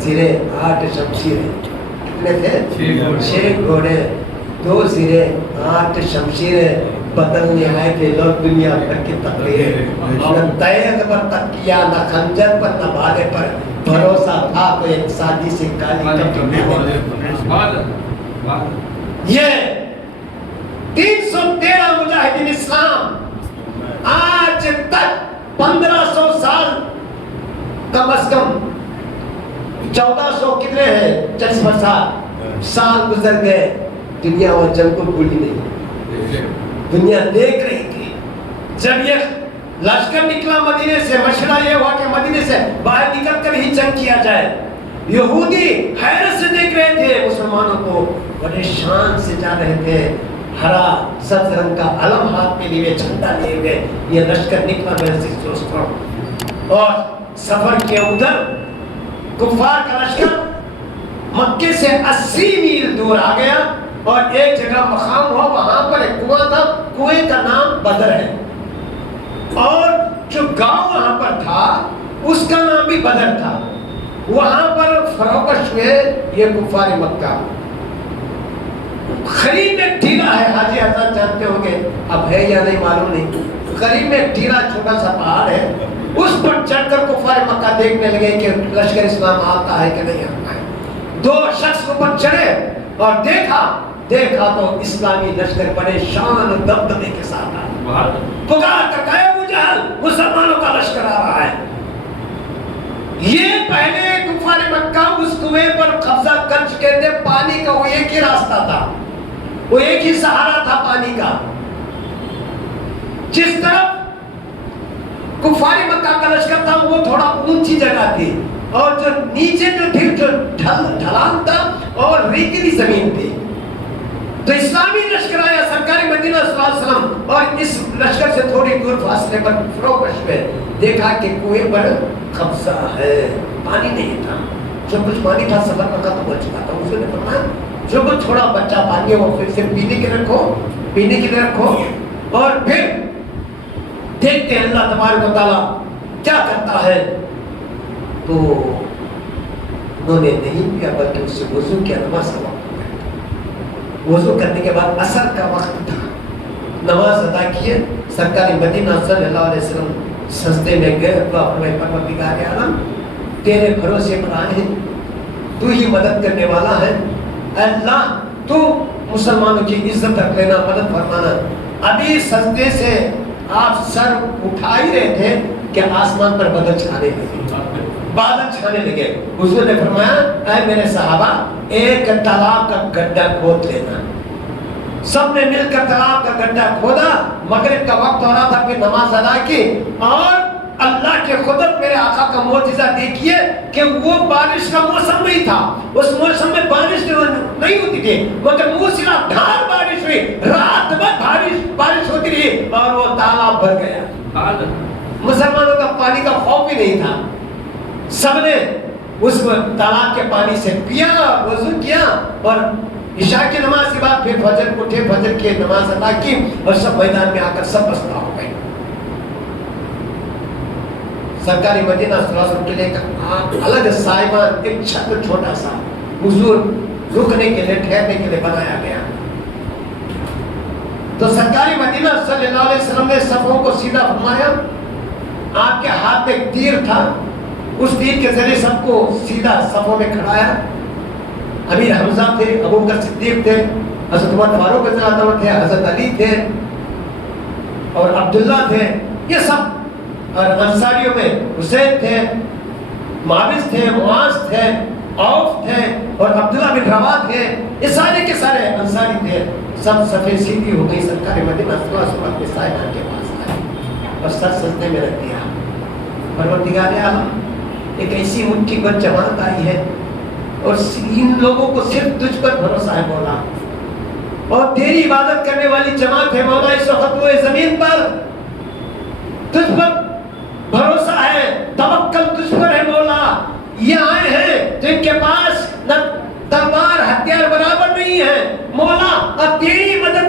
زرے 8 شمشیریں. کتنے تھے؟ 6 گھوڑے 2 زرے 8 شمشیریں. بدلنے آئے تھے لوگ دنیا بھر کی تقریریں. نہ تیغ پر تکیہ، نہ خنجر پر، نہ بھالے پر بھروسہ تھا تو ایک سادی سی کالی کپڑی. یہ 313 مجاہدین اسلام آج تک 1500 سال کم از کم 1400 کتنے ہیں سال گزر گئے. دنیا اور جنگ کو بھولی نہیں. دنیا دیکھ رہی تھی. جب یہ لشکر نکلا مدینے سے، مشورہ یہ ہوا کہ مدینے سے باہر نکل کر ہی جنگ کیا جائے. یہودی حیرت سے دیکھ رہے تھے مسلمانوں کو. بڑے شان سے جا رہے تھے. ہرا سبز رنگ کا علم ہاتھ میں لیے، جھنڈا لیے ہوئے. یہ لشکر نکلا میرے سے دوستوں. اور سفر کے ادھر کفار کا لشکر مکے سے 80 میل دور آ گیا اور ایک جگہ مقام ہوا. وہاں پر ایک کنواں تھا. کنویں کا نام بدر ہے اور جو گاؤں وہاں پر تھا اس کا نام بھی بدر تھا. وہاں پر فروکش ہوئے یہ کفار مکہ. قریب میں ٹیلا ہے، حاجی حضرت جانتے ہوں گے، اب ہے یا نہیں معلوم نہیں. قریب میں ٹیلا چھوٹا سا پہاڑ ہے. اس پر چڑھ کر کفار مکہ دیکھنے لگے کہ لشکر اسلام آتا ہے کہ نہیں آتا ہے. 2 شخص اوپر چڑھے اور دیکھا تو اسلامی لشکر بڑے شان و دبدبے کے ساتھ آیا. پکار کر کہا ابو جہل مسلمانوں کا لشکر آ رہا ہے. یہ پہلے کفار مکہ اس کنویں پر قبضہ کر چکے تھے. پانی کا وہ ایک ہی راستہ تھا، وہ ایک ہی سہارا تھا پانی کا. جس طرف کفار مکہ کا لشکر تھا وہ تھوڑا اونچی جگہ تھی اور جو نیچے جو ڈھلان تھا اور ریتیلی زمین تھی. تو اسلامی لشکر آیا سرکاری مدینہ صلی اللہ علیہ وسلم اور اس لشکر سے تھوڑی دور فاصلے پر فروکش میں دیکھا کہ کنویں پر قبضہ ہے. پانی نہیں تھا. جو کچھ پانی تھا سفر کا ختم ہو چکا تھا. حضور نے فرمایا جو کچھ تھوڑا بچہ پانی ہے وہ پھر سے پینے کے لیے رکھو اور پھر دیکھتے ہیں اللہ تبارک و تعالیٰ کیا کرتا ہے. تو انہوں نے نہیں پیا بلکہ اس سے وضو کیا. نماز کا وقت ہو گیا. وضو کرنے کے بعد عصر کا وقت تھا. نماز ادا کیے. سرکار مدینہ صلی اللہ علیہ وسلم سجدے میں گئے. دعا فرمائے پروردگار عالم تیرے بھروسے پر آئے ہیں، تو ہی مدد کرنے والا ہے. اللہ تو مسلمانوں کی عزت رکھ لینا، مدد فرمانا. ابھی سجدے سے آپ سر اٹھا ہی رہے تھے کہ آسمان پر بادل چھانے لگے. حضور نے فرمایا اے میرے صحابہ ایک تالاب کا گڈھا کھود لینا. سب نے مل کر تالاب کا گڈھا کھودا. مغرب کا وقت ہو رہا تھا. پھر نماز ادا کی اور اللہ کے قدرت میرے آقا کا معجزہ دیکھیے کہ وہ بارش کا موسم نہیں تھا. اس موسم میں بارش نہیں ہوتی تھی مگر موسیقی دھار بارش ہوئی. رات بھر بارش ہوتی رہی اور وہ تالاب بھر گیا. مسلمانوں کا پانی کا خوف بھی نہیں تھا. سب نے اس تالاب کے پانی سے پیا، وضو کیا اور عشاء کی نماز کے بعد پھر فجر اٹھے، فجر کی نماز ادا کی اور سب میدان میں آ کر سب بستا ہو گئے. سرکاری مدینہ صلی اللہ علیہ وسلم کے لیے ایک الگ سائبان، ایک چھت چھوٹا سا حضور رکنے کے لیے، ٹھہرنے کے لیے بنایا گیا. تو سرکاری مدینہ صلی اللہ علیہ وسلم نے صفوں کو سیدھا فرمایا. آپ کے ہاتھ میں ایک تیر تھا. اس تیر کے ذریعے سب کو سیدھا صفوں میں کھڑایا. امیر حمزہ تھے، ابو بکر صدیق تھے، حضرت عمر فاروق رضی اللہ عنہ تھے، حضرت علی تھے اور عبداللہ تھے. یہ سب اور انصاریوں میں حسین تھے، معاوض تھے، معاذ تھے، عوف تھے اور عبداللہ بن رواح تھے. یہ سارے کے سارے انصاری تھے. سب صفیں سیدھی ہو گئی. سرکار مدینہ صلی اللہ علیہ وسلم کے صاحبان کے پاس آئے اور سر سجدے میں رکھ دیا. پروردگار عالم ایک ایسی مٹھی پر جماعت آئی ہے اور ان لوگوں کو صرف تجھ پر بھروسہ ہے مولا اور تیری عبادت کرنے والی جماعت ہے مولا. اس وقت وہ زمین پر تجھ پر بھروسہ ہے، توکل تجھ پر ہے مولا. یہ آئے ہیں جن کے پاس نہ تلوار ہتھیار برابر نہیں ہے مولا، اور تیری مدد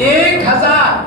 1000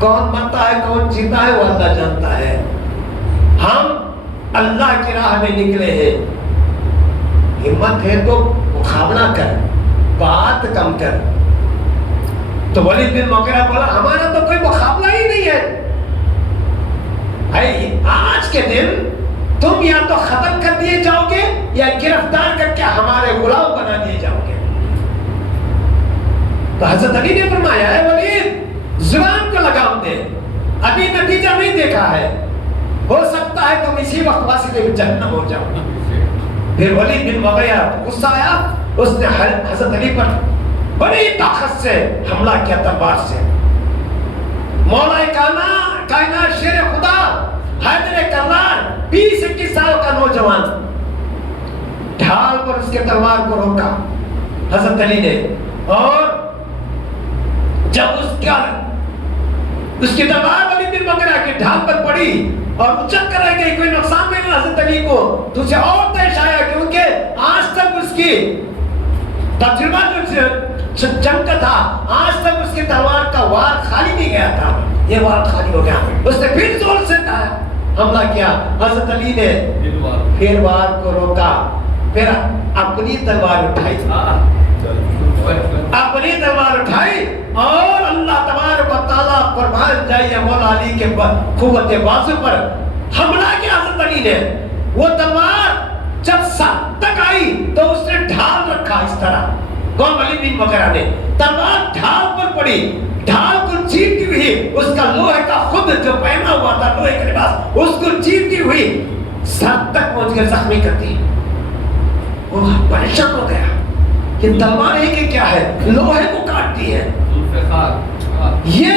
کون مرتا ہے کون جیتا ہے وہ اللہ جانتا ہے. ہم اللہ کی راہ میں نکلے ہیں. ہمت ہے تو مقابلہ کر, بات کم کر. تو ولید بن مغیرہ بولا ہمارا تو کوئی مقابلہ ہی نہیں ہے. آج کے دن تم یا تو ختم کر دیے جاؤ گے یا گرفتار کر کے ہمارے غلام بنا دیے جاؤ گے. تو حضرت علی نے فرمایا ہے ولید زبان کو لگام دے, ابھی نتیجہ نہیں دیکھا ہے, ہو سکتا ہے تم اسی وقت واسطے جہنم ہو جاؤ. پھر ولید بن مغیرہ غصہ آیا, اس نے حضرت علی پر بڑی طاقت سے حملہ کیا تلوار سے. مولا کائنات شیر خدا حیدر کرار 20-21 سال کا نوجوان ڈھال پر اس کے تلوار کو روکا حضرت علی نے, اور جب اس کی تلوار ولید بن مغیرہ کی ڈھال پر پڑی اور اچک کر رہ گئی, کوئی نقصان نہیں. حضرت علی کو تو اسے اور پیش آیا کیونکہ آج تک اس کی تجربہ جو جنگ کا تھا, آج تک اس کی تلوار کا وار خالی نہیں گیا تھا, یہ وار خالی ہو گیا. اس نے پھر زور سے حملہ کیا. حضرت علی نے پھر وار کو روکا, پھر اپنی تلوار اٹھائی, اپنی تلوار اٹھائی اور اللہ تبارک و تعالیٰ قربان جائیے مولا علی کے قوت بازو پر حملہ کیا. حضرت علی نے وہ تلوار جب سر تک آئی تو اس نے ڈھال رکھا اس طرح. کون؟ ولید بن مغیرہ نے. تلوار ڈھال پر پڑی, ڈھال کو چیرتی ہوئی اس کا لوہے کا خود جو پہنا ہوا تھا لوہے کا لباس, اس کو چیرتی ہوئی سر تک پہنچ کر زخمی کرتی. وہ پریشان ہو گیا, یہ تلوار ہے کہ کیا ہے, لوہے کو کاٹتی ہے, یہ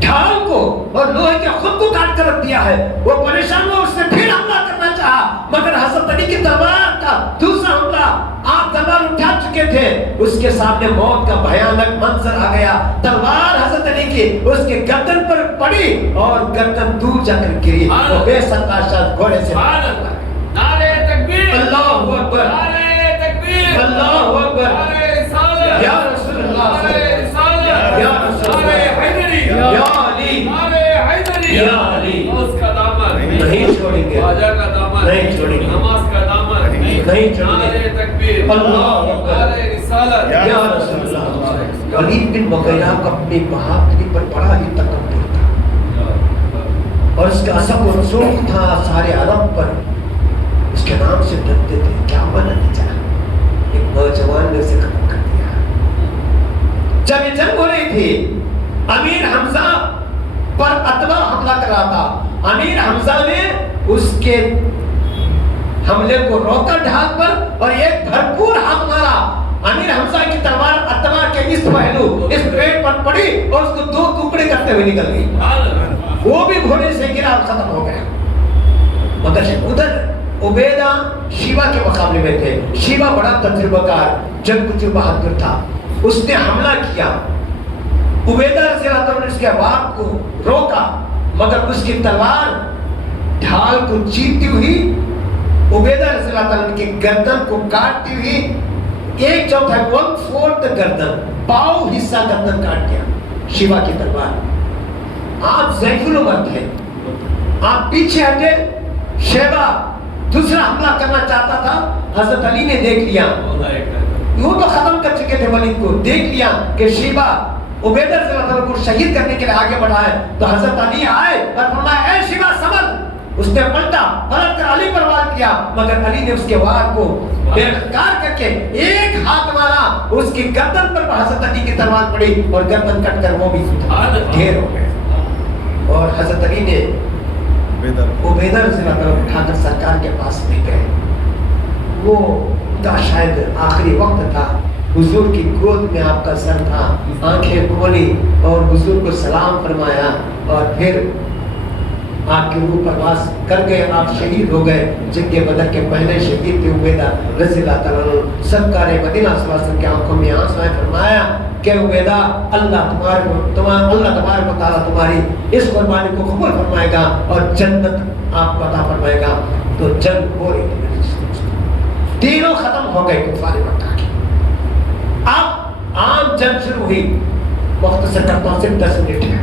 ڈھال کو اور لوہے کے خود کو کاٹ کر رکھ دیا ہے. وہ پریشان ہوا, اس نے پھر حملہ کرنا چاہا, مگر حضرت علی کی تلوار کا دوسرا حملہ, آپ تلوار اٹھا چکے تھے, اس کے سامنے موت کا بھیانک منظر آ گیا. تلوار حضرت علی کی اس کے گردن پر پڑی اور گردن دور جا کر گری. وہ بے سرتاشا گھوڑے سے نعرہ تکبیر, اللہ اکبر, نعرہ تکبیر, اللہ اکبر, نعرہ رسالت, یا رسول اللہ, نعرہ رسالت, یا رسول اللہ, نعرہ حیدری, یا علی, نعرہ حیدری, یا علی. اس کا دامن نہیں چھوڑیں گے, خواجہ کا دامن نہیں چھوڑیں گے, نماز کا دامن نہیں چھوڑیں گے. نعرہ تکبیر, اللہ اکبر, نعرہ رسالت, یا رسول اللہ. ولید بن مغیرہ کو اپنی بہادری پر بڑا ہی تکبر تھا اور اس کا عصب و رسوخ تھا سارے عرب پر, اس کے نام سے ڈرتے تھے. کیا ہوا نتیجہ, ایک نوجوان نے اسے ختم کر دیا. جب یہ جنگ ہو رہی تھی, امیر حمزہ پر اتبا حملہ کر رہا تھا. امیر حمزہ نے اس کے حملے کو روکا ڈھال پر اور ایک بھرپور ہاتھ مارا. امیر حمزہ کی تلوار اتبا کے اس پہلو اس پیٹ پر پڑی اور اس کو 2 ٹکڑے کرتے ہوئے نکل گئی. وہ بھی گھوڑے سے گرا اور ختم ہو گیا. مگر ادھر عبیدہ شیبہ کے مقابلے میں تھے. شیبہ بڑا تجربہ کار, جنگجو بہادر تھا. اس نے حملہ کیا. عبیدہ رضی اللہ عنہ نے اس کے وار کو روکا, مگر اس کی تلوار ڈھال کو چیرتی ہوئی عبیدہ رضی اللہ عنہ کی گردن کو کاٹتی ہوئی 1/4 گردن, پاؤ حصہ گردن کاٹ گیا شیبہ کی تلوار. آپ ضعیف العمر تھے, آپ پیچھے ہٹے. شیبہ دوسرا حملہ کرنا چاہتا تھا. حضرت علی نے دیکھ لیا, وہ تو ختم کر چکے تھے ولید کو, دیکھ لیا کہ شیبہ عبیدہ رضی اللہ عنہ کو شہید کرنے کے لیے آگے بڑھا ہے. تو حضرت علی آئے اور فرمایا اے شیبہ سنبھل. اس نے پلٹ کر علی پر وار کیا, مگر علی نے اس کے وار کو بے نقاب کر کے ایک ہاتھ مارا. اس کی گردن پر حضرت علی کی تلوار پڑی اور گردن کٹ کر وہ بھی ڈھیر ہو گئے. اور حضرت علی نے عبیدہ رضی اللہ عنہ اٹھا کر سرکار کے پاس لے گئے. وہ کا شاید آخری وقت تھا. حضور کی گود میں آپ کا سر تھا, آنکھیں کھولی اور حضور کو سلام فرمایا اور پھر آپ کی روح پرواز کر گئے. آپ شہید ہو گئے. جنگ بدر کے پہلے شہید تھے عبیدہ رضی اللہ تعالیٰ عنہ. سرکار مدینہ صلی اللہ علیہ وسلم کی آنکھوں میں آنسو آئے. فرمایا کہ عبیدہ اللہ تبارک و تعالیٰ تمہاری اس قربانی کو قبول فرمائے گا اور جنت آپ کو عطا فرمائے گا. تو جنگ ہو رہی تھی, تینوں ختم ہو گئے کفار مکہ کی. اب عام جنگ شروع ہوئی. مختصر کرتا ہوں, صرف 10 منٹ ہے.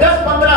10-15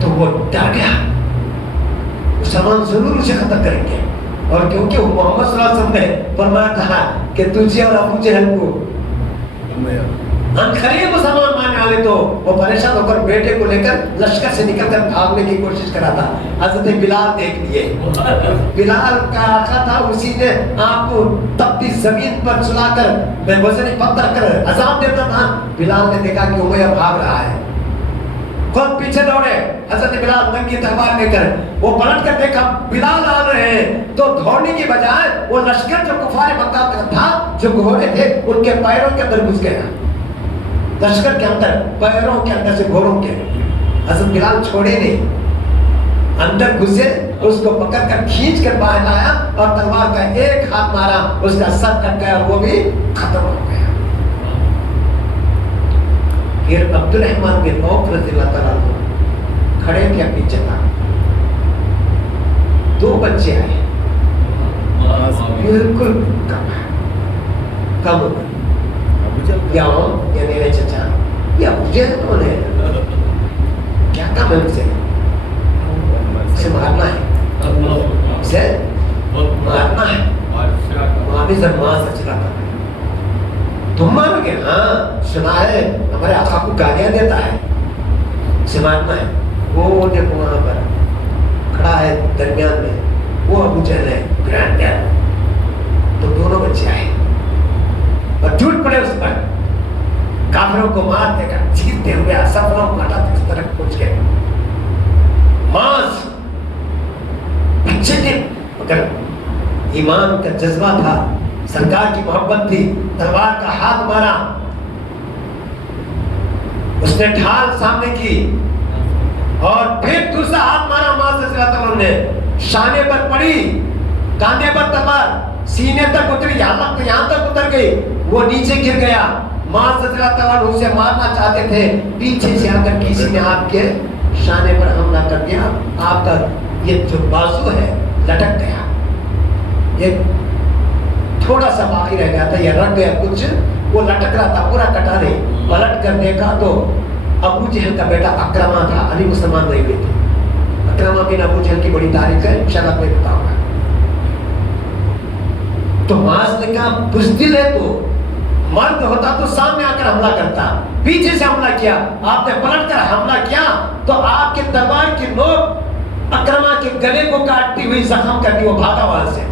تو وہ ڈر گیا مسلمان ضرور اسے ختم کریں گے. اور کیونکہ وہ محمد صلی اللہ علیہ وسلم نے فرمایا تھا کہ تجھے اور ابو جہل کو عنقریب مسلمان ماننے والے, تو وہ پریشان ہو کر بیٹے کو لے کر لشکر سے نکل کر بھاگنے کی کوشش کرا تھا. حضرت بلال دیکھ لیے, بلال کا آقا تھا, اسی نے آپ کو تپتی زمین پر سلا کر میں وزن پتھر کر عذاب دیتا تھا. بلال نے دیکھا کہ امیہ بھاگ رہا ہے, خود پیچھے دوڑے. حضرت بلال ننگی تلوار لے کر وہ پلٹ کر دیکھا بلال آ رہے ہیں, تو دوڑنے کی بجائے وہ لشکر جو کفار مکہ کا تھا, جو گھوڑے تھے ان کے پیروں کے اندر گھس گیا. لشکر کے اندر, پیروں کے اندر سے گھوڑوں کے. حضرت بلال چھوڑے نہیں, اندر گھسے, اس کو پکڑ کر کھینچ کر باہر لایا اور تلوار کا ایک ہاتھ مارا, اس کا سر کٹ گیا, وہ بھی ختم ہو گیا. پھر عبد الرحمن بن عوف رضی اللہ تعالیٰ عنہ کھڑے تھے اپنی جگہ, 2 بچے آئے, بالکل کم عمر. یا میرے چچا, یا مجھے کون ہے, کیا کام ہے مجھے, اسے مارنا ہے, اسے مارنا ہے. وہاں بھی زمان سے چلا تھا, تم مانو گے؟ ہاں سنا ہے, ہمارے آقا کو گالیاں دیتا ہے, اسے مارنا ہے. وہ دیکھو وہاں پر کھڑا ہے درمیان میں, وہ ابو جہل ہے گرینڈ ڈیڈ. تو دونوں بچے آئے اور ٹوٹ پڑے اس پر, کافروں کو مارتے کر چیرتے ہوئے سفروں کو ہٹاتے اس طرح پہنچ گئے. ماس پیچھے تھے, مگر ایمان کا جذبہ تھا, سرکار کی محبت تھی, تلوار کا ہاتھ مارا, اس نے ڈھال سامنے کی اور پھر دوسرا ہاتھ مارا. ماس رضی اللہ تعالیٰ نے شانے پر پڑی, کاندھے پر تلوار سینے تک اتری, یہاں تک اتر گئی, وہ نیچے گر گیا. ماس رضی اللہ تعالیٰ اسے مارنا چاہتے تھے, پیچھے سے آ کر کسی نے آپ کے شانے پر حملہ کر دیا. آپ کا یہ جو بازو ہے لٹک گیا, یہ تھوڑا سا باقی رہ گیا تھا, یہ رکھ گیا کچھ, وہ لٹک رہا تھا, پورا کٹا نہیں. پلٹ کر دیکھا تو ابو جہل کا بیٹا اکرمہ تھا, ابھی مسلمان نہیں ہوئے تھے. اکرمہ بن ابو جہل کی بڑی تاریخ ہے, انشاءاللہ کوئی بتاؤں گا. تو ماس نے کہا بزدل ہے, تو مرد ہوتا تو سامنے آ کر حملہ کرتا, پیچھے سے حملہ کیا. آپ نے پلٹ کر حملہ کیا تو آپ کے تلوار کی نوک اکرمہ کے گلے کو کاٹتی ہوئی زخم کر دی, وہ بھاگا وہاں سے.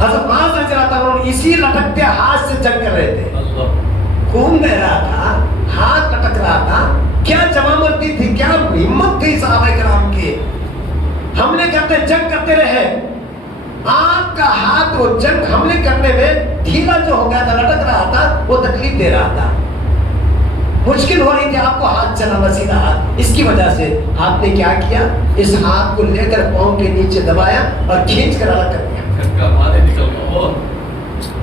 حضرت معاذ رضی اللہ تعالیٰ اسی لٹکتے ہاتھ سے جنگ کر رہے تھے, خون بہ رہا تھا, ہاتھ لٹک رہا تھا. کیا جوامردی تھی, کیا ہمت تھی صحابہ کرام کی, حملے کرتے جنگ کرتے رہے. آپ کا ہاتھ وہ جنگ حملے کرنے میں ڈھیلا جو ہو گیا تھا, لٹک رہا تھا, وہ تکلیف دے رہا تھا, مشکل ہو رہی تھی آپ کو ہاتھ چلانا سیدھا ہاتھ. اس کی وجہ سے آپ نے کیا کیا, اس ہاتھ کو لے کر پاؤں کے نیچے دبایا اور کھینچ کر الگ کر دیا.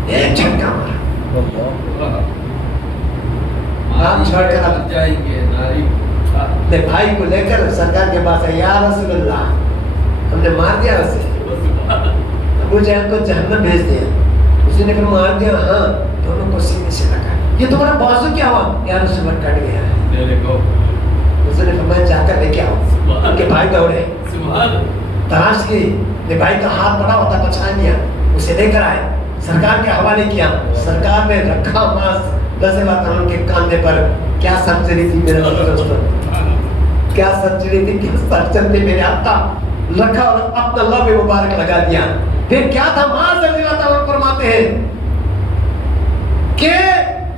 ایک جھٹکا مارا, آپ چھوڑ کر اپنے بھائی کو لے کر سرکار کے پاس ہے, یا رسول اللہ ہم نے مار دیا اسے, ابو جہل کو جہنم بھیج دیا. اسی نے پھر مار دیا, ہاں, دونوں کو سینے سے لگا. یہ تمہارا بازو کیا ہوا, یا رسول اللہ کٹ گیا ہے. اس نے فرمایا جا کر لے کے آؤ. ان کے بھائی دوڑے, تلاش کی, بھائی کا ہاتھ بڑا ہوتا پہچان لیا, اسے لے کر آئے, سرکار کے حوالے کیا. سرکار نے رکھا ماس رضی اللہ تعالیٰ کے کاندھے پر. کیا سرجری تھی میرے دوستوں, کیا سرجری تھی, کیا سرجن تھی میرے آقا. رکھا اور اپنا لب مبارک لگا دیا. پھر کیا تھا, ماس رضی اللہ تعالیٰ فرماتے ہیں کہ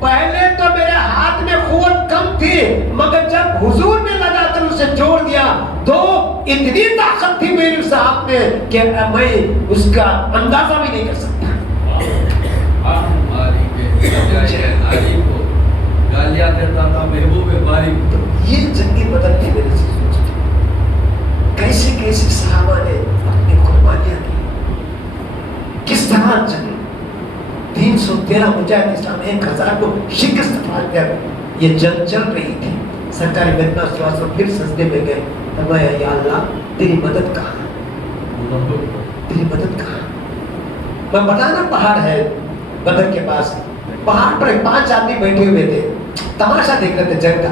پہلے تو میرے ہاتھ میں قوت کم تھی, مگر جب حضور نے لگا کر اسے جوڑ دیا تو اتنی طاقت تھی میرے اس ہاتھ میں کہ میں اس کا اندازہ بھی نہیں کر سکتا. یہ جنگی بدل تھی میرے سے. کیسے کیسے صحابہ نے اپنی قربانیاں دی, کس طرح جنگ 313 مجاہد اسلام 1000 کو شکست پا کر یہ جنگ چل رہی تھی. سرکار مدینہ صلی اللہ علیہ وسلم پھر سجدے میں گئے, فرمایا یا اللہ تیری مدد کہاں, تیری مدد کہاں. میں بتانا پہاڑ ہے بدر کے پاس, پہاڑ پر 5 آدمی بیٹھے ہوئے تھے, تماشا دیکھ رہے تھے جنگ کا.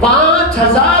5000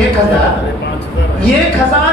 1000, 1000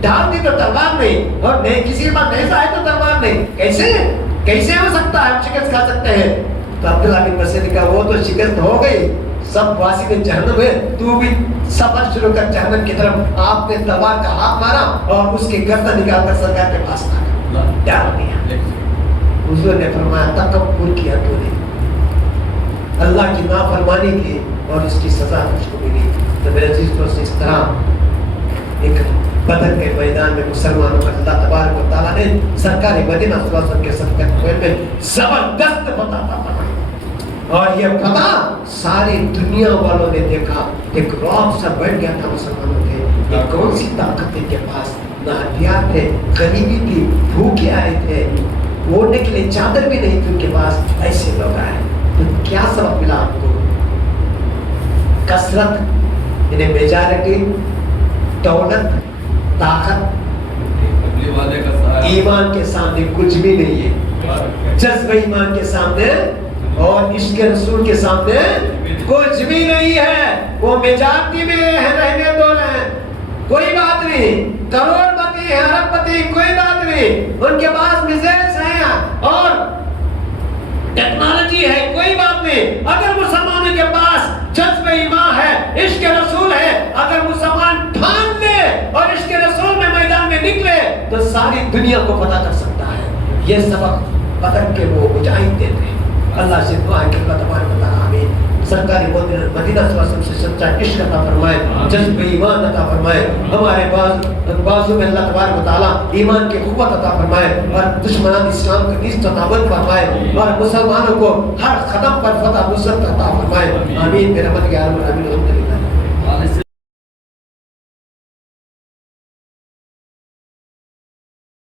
ڈھال تھی تو تلوار نہیں، اور نہیں کسی کے پاس نیزہ ہے تو تلوار نہیں، کیسے ہو سکتا ہے ہم شکست کھا سکتے ہیں؟ تو عبداللہ بن مسعود نے کہا وہ تو شکست ہو گئی، سب واسی میں جہنم ہے، تو بھی سفر شروع کر جہنم کی طرف۔ آپ نے تلوار کا ہاتھ مارا اور اس کی گردن نکال کر سرکار کے پاس ڈال دیا۔ حضور نے فرمایا تکبر کیا تو نے، اللہ کی نافرمانی کی اور اس کی سزا مجھ کو ملی۔ تو میرے عزیز دوست، اس طرح ایک بدر کے میدان میں مسلمانوں کا اللہ تبارک و تعالیٰ نے سرکار مدینہ صلی اللہ علیہ وسلم کے صدقے میں زبردست فتح عطا فرمائی، اور یہ فتح ساری دنیا والوں نے دیکھا۔ ایک رعب سا بڑھ گیا تھا مسلمانوں کے، یہ کون سی طاقت ان کے پاس؟ نہ ہتھیار تھے، غریبی تھی، بھوکے آئے تھے، اوڑھنے کے لیے چادر بھی نہیں تھی ان کے پاس، ایسے لوگ آئے۔ تو کیا سبب ملا آپ کو؟ کثرت، یعنی میجارٹی، دولت، طاقت، ایمان کے سامنے کچھ بھی نہیں ہے۔ جذبہ ایمان کے سامنے اور عشق رسول کے سامنے کچھ بھی نہیں ہے۔ وہ میجارٹی میں رہنے دو رہے، کوئی بات نہیں، کروڑ پتی ہے، ارب پتی، کوئی بات نہیں، ان کے پاس میزائلز ہیں اور ٹیکنالوجی ہے، کوئی بات نہیں۔ اگر مسلمانوں کے پاس جذبہ ایمان ہے، عشق رسول ہے، اگر مسلمان ٹھان لے اور عشق رسول میں میدان میں نکلے تو ساری دنیا کو فتح کر سکتا ہے۔ یہ سبق بدر کے وہ مجاہد دیتے ہیں۔ اللہ سے دعا ہے کہ اللہ تبارک و تعالیٰ آمین سرکاری مدینہ صلی اللہ علیہ وسلم سے سچا عشق عطا فرمائے، جذب ایمان عطا فرمائے، ہمارے بازو میں اللہ تبارک و تعالیٰ ایمان کی قوت عطا فرمائے اور دشمنان اسلام کا نیز تنابت فرمائے اور مسلمانوں کو ہر قدم پر فتح نصرت عطا فرمائے۔ آمین برحمتک یا رب العالمین۔ الحمدللہ۔